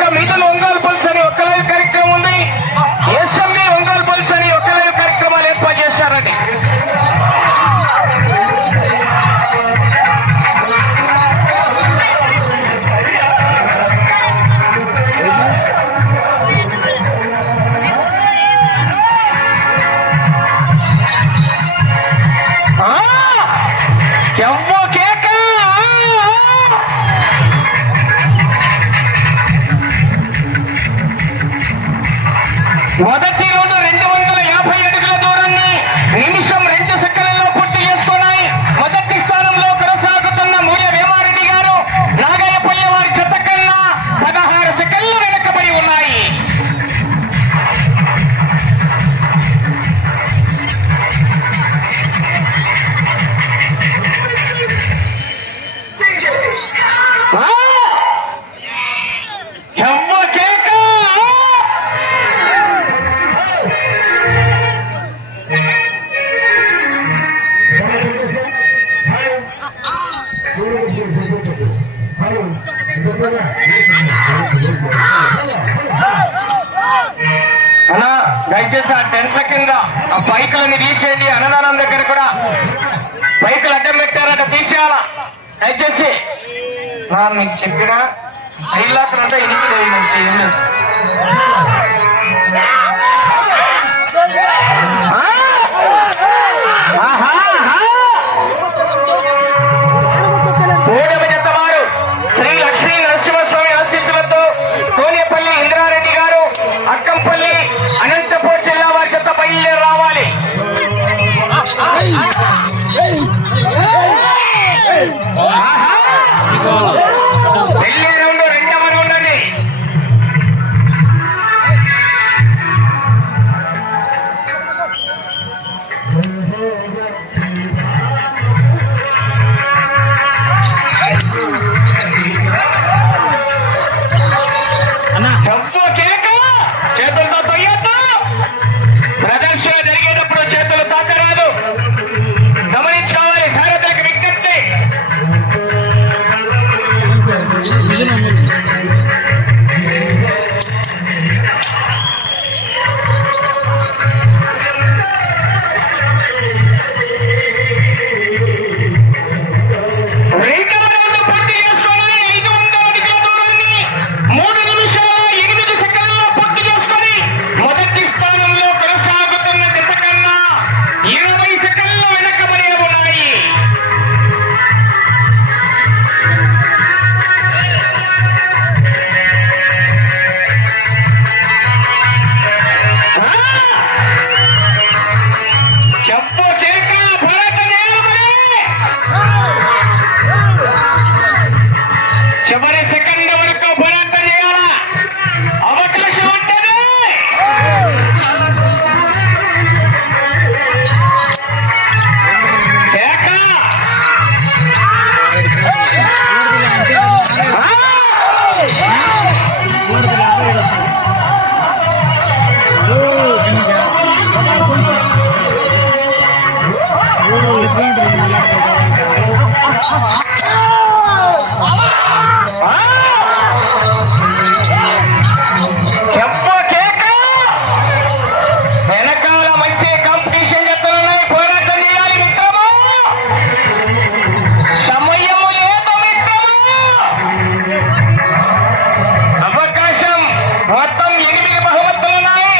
యొక్క మిథున్ ఒంగోలు పుల్స్ అని ఒక లైవ్ కార్యక్రమం ఉంది. ఎస్ఎంఈ ఒంగోలు పుల్స్ అని ఒక లైవ్ కార్యక్రమాలు ఏర్పాటు చేశారండి. మొదటి రోజు 250 అడుగుల దూరాన్ని నిమిషం 2 సెకండ్లలో పూర్తి చేసుకున్నాయి. మొదటి స్థానంలో కొనసాగుతున్న మూయ వేమారెడ్డి గారు నాగయ్యపల్లి వారి చెత్త కన్నా 16 సెకండ్లు వెనకబడి ఉన్నాయి. అన్నా దయచేసి ఆ టెంట్ల కింద ఆ బైకులని తీసేయండి. అన్నదానం దగ్గర కూడా బైకులు అడ్డం పెట్టారట, తీసేయాలా దయచేసి. మీకు చెప్పిన ఐలాసలంతా 8 అయిందంటే మూడవ జత వారు శ్రీ లక్ష్మీ నరసింహస్వామి ఆశీస్సులతో కోనేపల్లి ఇంద్రారెడ్డి గారు అక్కంపల్లి అనంతపూర్ జిల్లా వారి జత బయలుదేరి రావాలి. వెళ్ళే రౌండ్ రెండవ రౌండ్ అండి. చేతులతో తొయ్యొద్దు. ప్రదర్శన జరిగేటప్పుడు చేతులు తాకరాదు, గమనించుకోవాలి. సారథులకు విజ్ఞప్తి. రెండవ రౌండ్ పూర్తి చేసుకోవాలి. 500 అడుగుల దూరాన్ని 3 నిమిషాల 8 సెకండ్లలో పూర్తి చేసుకొని మొదటి స్థానంలో కొనసాగుతున్న జత కన్నా 20 సెకండ్లు వెనకబడి ఉన్నాయి. చెప్పు కేక భరత నేలమై. చివరి సెకండ్ వరకు పోరాటం చేయాలా, అవకాశం ఉంటుంది. కేక చెప్పు కేక. వెనకాల మంచి కాంపిటీషన్ చెప్తున్నాయి, పోరాటం చేయాలి మిత్రమా. సమయము లేదు మిత్రమా. అవకాశం మొత్తం 8 బహుమతులు ఉన్నాయి.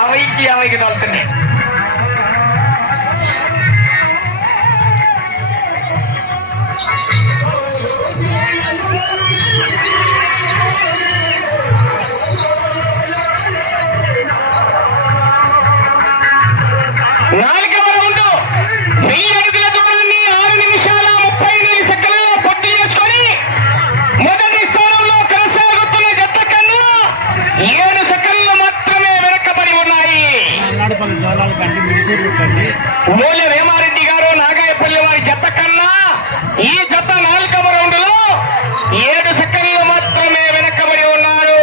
50కి తోలుతున్నాయి. నాలుగవ రౌండ్ 1000 అడుగుల దూరాన్ని 6 నిమిషాల 39 సెకండ్లలో పూర్తి చేసుకొని మొదటి స్థానంలో కొనసాగుతున్న జత కన్నా 7 సెకండ్లు మాత్రమే వెనకబడి ఉన్నాయి. మూల వేమారెడ్డి గారు నాగాయపల్లి వారి జత కన్నా ఈ జత 4వ రౌండ్ లో 7 సెకండ్లు మాత్రమే వెనకబడి ఉన్నారు.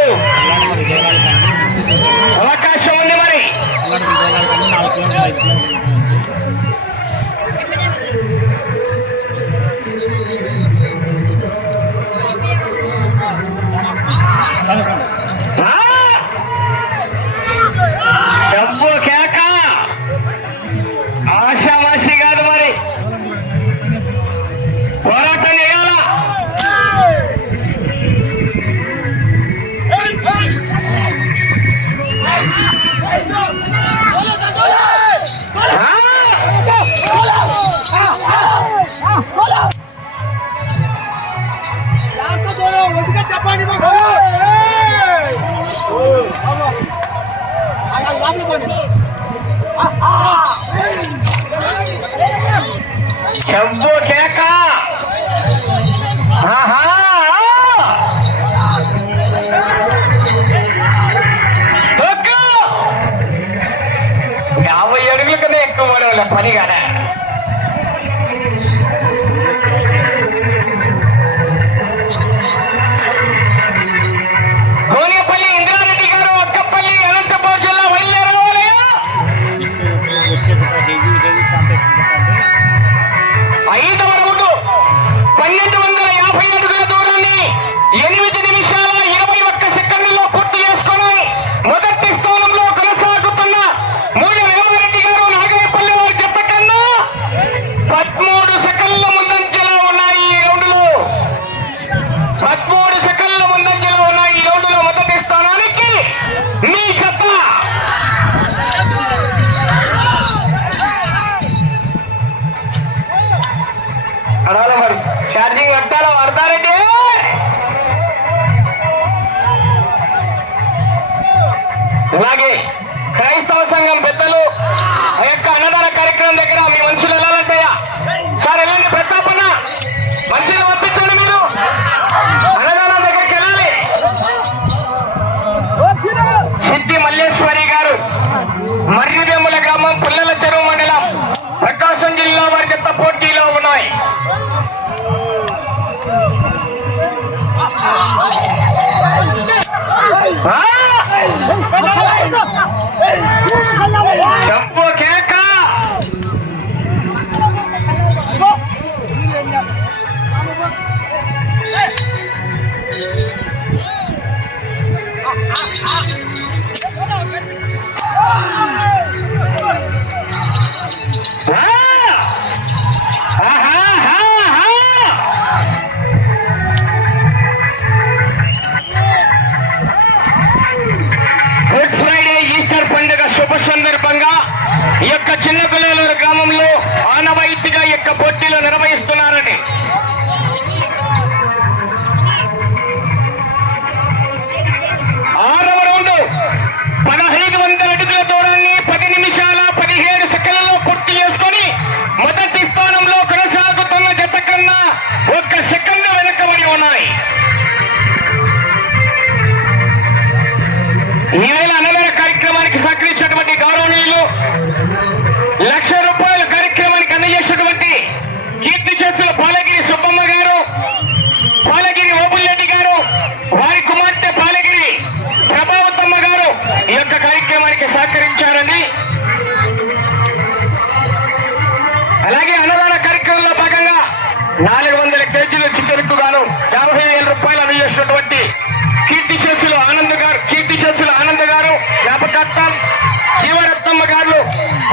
అవకాశం ఉంది మరి. డబ్బు కేక ఆశామాషి కాదు మరి. పోరాటం చేయాలా. డబ్బు కేక యాభై అడుగుల కన్నా ఎక్కువ పడవలే పని కదా. కోనేపల్లి ఇంద్రారెడ్డి గారు అక్కపల్లి అనంతపురం జిల్లా బయలుదేరవాలయా. 5వ రౌండ్ 1250 అడుగుల దూరాన్ని 8 నిమిషాల 21 సెకండ్లలో పూర్తి చేసుకొని మొదటి స్థానంలో కొనసాగుతున్న మూల వేమారెడ్డి గారు నాగాయపల్లి వారి జత కన్నా 13 సెకండ్ల ముందంజలో ఉన్నాయి. ఈ రౌండ్లో 13 సెకండ్ల ముందంజలో ఉన్నాయి. ఈ రౌండ్లో మొదటి స్థానానికి మీ జత. అడాల మరి ఛార్జింగ్ పట్టాలా వాడతారండి. అలాగే క్రైస్తవ సంఘం పెద్దలు ఆ యొక్క అన్నదాన కార్యక్రమం దగ్గర మీ మనుషులు వెళ్ళాలంటాయా సార్? వెళ్ళండి. ప్రతాపన్న మనుషులు పంపించండి. మీరు అన్నదానం దగ్గరికి వెళ్ళాలి. సిద్ధి మల్లేశ్వరి గారు మర్రిదెమ్ముల గ్రామం పుల్లల చెరువు మండలం ప్రకాశం జిల్లా వారి జత పోటీలో ఉన్నాయి. డబ్బు కేక గుడ్ ఫ్రైడే ఈస్టర్ పండుగ శుభ సందర్భంగా ఈ యొక్క చిన్న పిల్లల గ్రామంలో ఆనవాయితీగా ఈ యొక్క పోటీలు నిర్వహిస్తున్నారని 6వ రౌండ్ 1500 అడుగుల దూరాన్ని 10 నిమిషాల 17 సెకండ్లలో పూర్తి చేసుకొని మొదటి స్థానంలో కొనసాగుతున్న జత కన్నా 1 సెకండ్ వెనకబడి ఉన్నాయి. ఈవేళ అన్నదాన కార్యక్రమానికి సహకరించినటువంటి గౌరవనీయులు ₹1,00,000 కార్యక్రమానికి అందజేసినటువంటి కీర్తి చేస్తున్న పాలగిరి సుబ్బమ్మ గారు, పాలగిరి ఓబుల్రెడ్డి గారు, వారి కుమార్తె పాలగిరి ప్రభావతమ్మ గారు ఈ యొక్క కార్యక్రమానికి సహకరించారని. అలాగే అన్నదాన కార్యక్రమంలో భాగంగా 400 కేజీల చికెన్కు గాను ₹50,000 అందజేసినటువంటి కీర్తి చేస్తులు ఆనంద్ గారు జ్ఞాపకార్థం శివరత్నమ్మ గారు,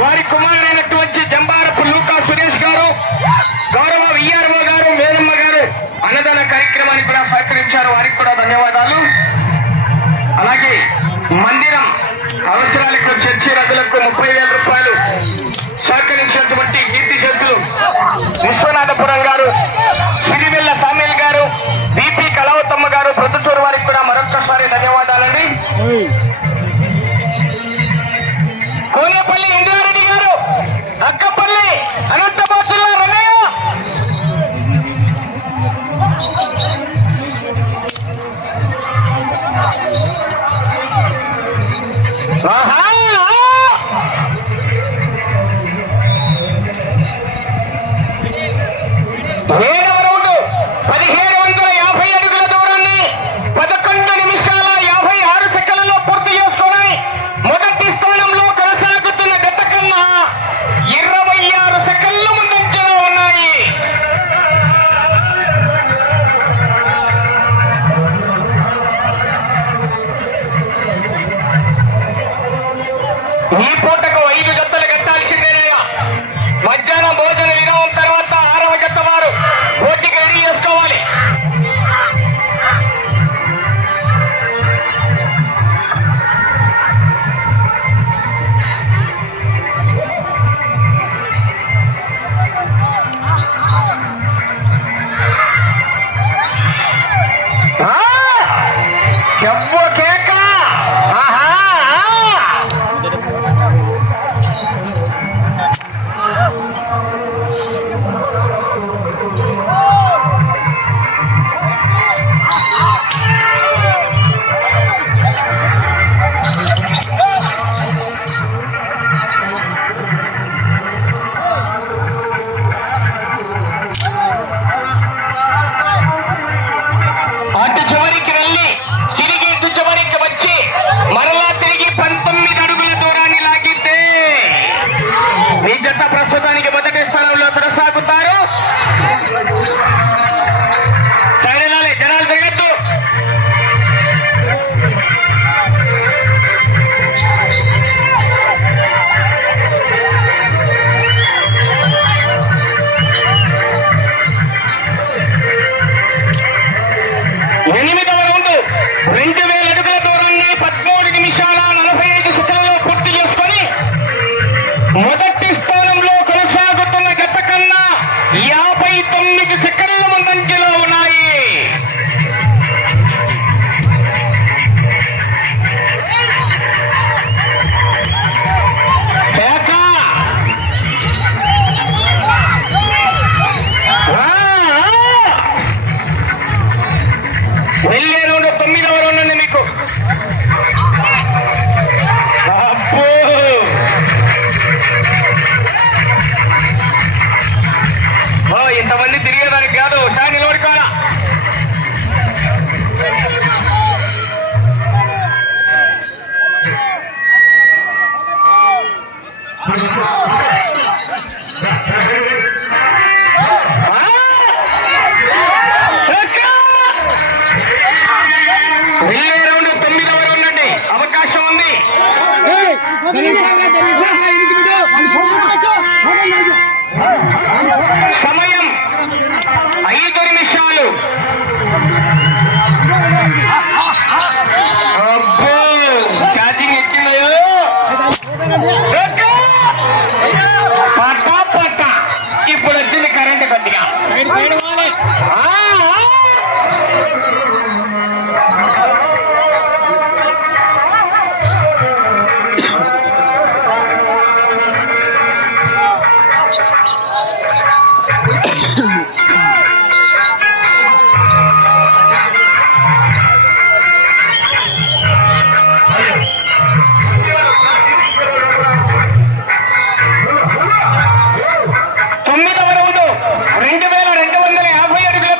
వారి కుమారుడైనటువంటి జంబారపు లూకా సురేష్ గారు, గౌరవ విఆర్ఓ గారు, మేనమ్మ గారు అన్నదాన కార్యక్రమానికి కూడా సహకరించారు. వారికి కూడా ధన్యవాదాలు. అలాగే మందిరం అవసరాలకు చర్చి రద్దులకు 30,000 రూపాయలు సహకరించినటువంటి కీర్తి శక్తులు విశ్వనాథపురం గారు, సిరివెల్ల సామేల్ గారు, బిపి కళావతమ్మ గారు, ప్రొద్దుటూరు వారికి కూడా మరొక్కసారి ధన్యవాదాలండి. కోనేపల్లి ఇంద్రారెడ్డి గారు, అక్కపల్లి అనంతబాసుల రంగయ్య, ఏడవ రౌండ్ 1750 అడుగుల దూరాన్ని 11 నిమిషాల 56 సెకన్లలో పూర్తి చేసుకొని మొదటి స్థానంలో కొనసాగుతున్న గత కన్నా 26 సెకన్లు ముందంజలో ఉన్నాయి. ఈ పూటకు 5 జతలు కట్టాల్సిందేనయ్యా. మధ్యాహ్నం భోజన విరామం తర్వాత 6వ జత వారు పోటీకి రెడీ చేసుకోవాలి. కేక అటు చివరికి వెళ్ళి తిరిగి ఇటు చివరికి వచ్చి మరలా తిరిగి 19 అడుగుల దూరాన్ని లాగితే మీ జత ప్రస్తుతానికి మొదటి స్థానంలో కొనసాగుతారు. సైలెంట్ జనాలు తిరగద్దు. ఎనిమిదవ రౌండ్ 2000 అడుగుల దూరాన్ని 13 నిమిషాల 45 సెకన్లలో పూర్తి చేసుకొని మొదటి స్థానంలో కొనసాగుతున్న గత కన్నా 59 సెకన్ల ముందంజలో ఉన్నాయి. వెళ్ళే రౌండ్ 9వ రౌండ్ అండి మీకు. అబ్బో ఇంతమంది తిరిగేదానికి కాదు, ఒకసారి నిలబడుకోవాలా. వెళ్ళే రౌండ్ 9వ రౌండ్ అండి. అవకాశం ఉంది. సమయం 5 నిమిషాలు. అబ్బో ఛార్జింగ్ ఎక్కిందో పట్టా పట్టా. ఇప్పుడు వచ్చింది కరెంట్ కొద్దిగా. తొమ్మిదవ రౌండ్ 2250 అడుగుల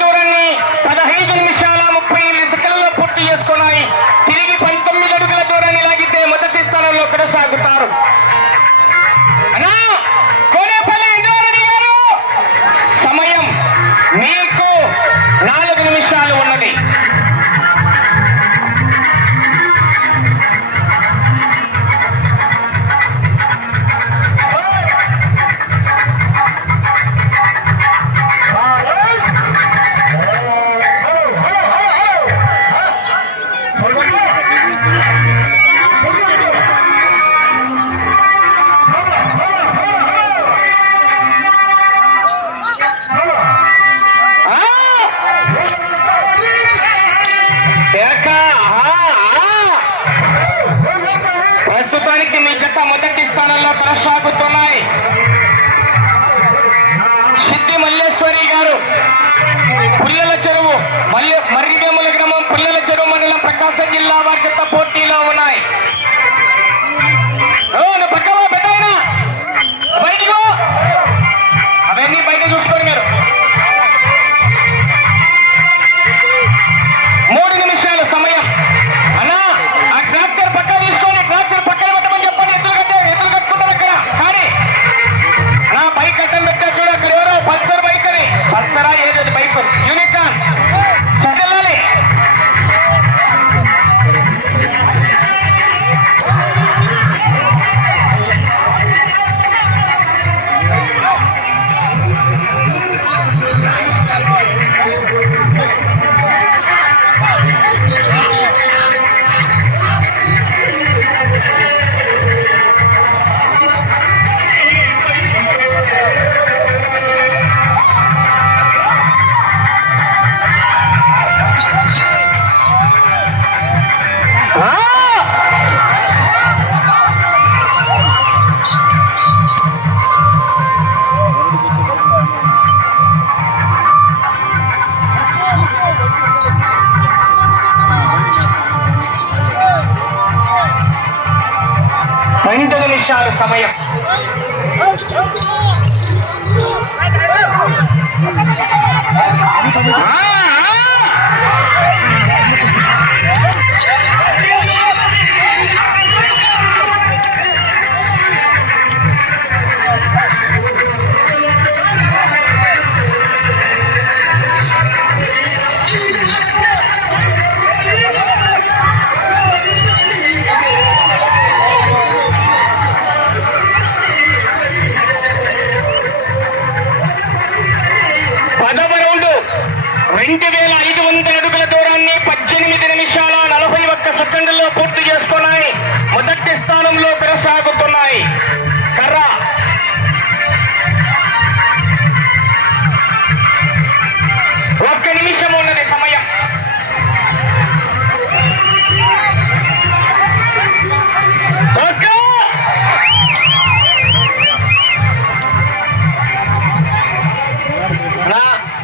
కొనసాగుతున్నాయి. సిద్ధి మల్లేశ్వరి గారు పుల్లల చెరువు మర్రిదేముల గ్రామం పుల్లల చెరువు మండలం ప్రకాశం జిల్లా వారి చెత్త పోటీలో ఉన్నాయి. పక్కవా పెట్టైనా బయటకు అవన్నీ బయట చూసుకోండి మీరు. 3 నిమిషాల సమయం. అన్నా ఆ ట్రాక్టర్ పక్క తీసుకొని ట్రాక్టర్ పక్కన పెట్టమని చెప్పండి. ఎద్దులు కట్టుకుంటారు అక్కడ. కానీ నా బైక్ అడ్డం పెట్టా చూడ అక్కడ ఎవరో పల్సర్ బైక్ అని. పల్సరా ఏదది బైక్ యూనికాన్ సడలాలి. సమయం. సెకండ్లలో పూర్తి చేసుకున్నాయి. మొదటి స్థానంలో కొనసాగుతున్నాయి. కర్ర 1 నిమిషం ఉన్నది సమయం.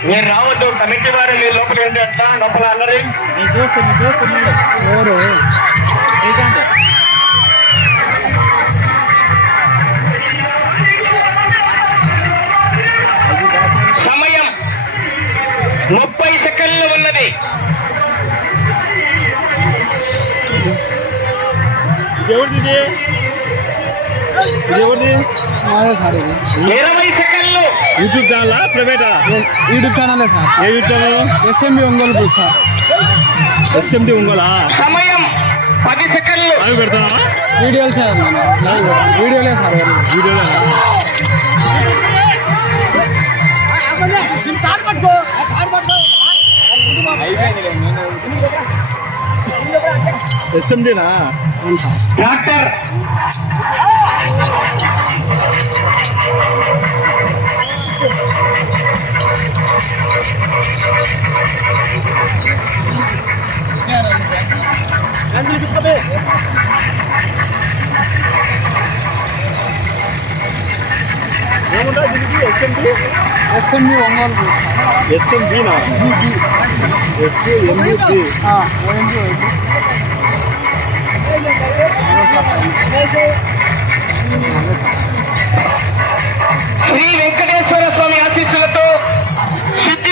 మీరు రావద్దు. కమిటీ వారు మీరు లోపల ఏంటి అట్లా లోపల అన్నది ఎవరు సమయం 30 సెకండ్లు ఉన్నది. ఎవరిది 20 సెకండ్లు. యూట్యూబ్ ఛానల్ ప్రైవేటా? YouTube channel sir. ఏ YouTube channel? SMB Ongole sir. SMD ఒంగోలా? సమయం 10 సెకండ్లు. అవి పెడతానా వీడియోలు సార్? వీడియోలే సార్. వీడియోలే. ఎస్ఎండినా? డాక్టర్ ఏముంటా దీనికి? ఎస్ఎండి ఒంగోలు. ఎస్ఎంబినా? ఎస్ఎంబి. శ్రీ వెంకటేశ్వర స్వామి ఆశీస్సులతో సిద్ధి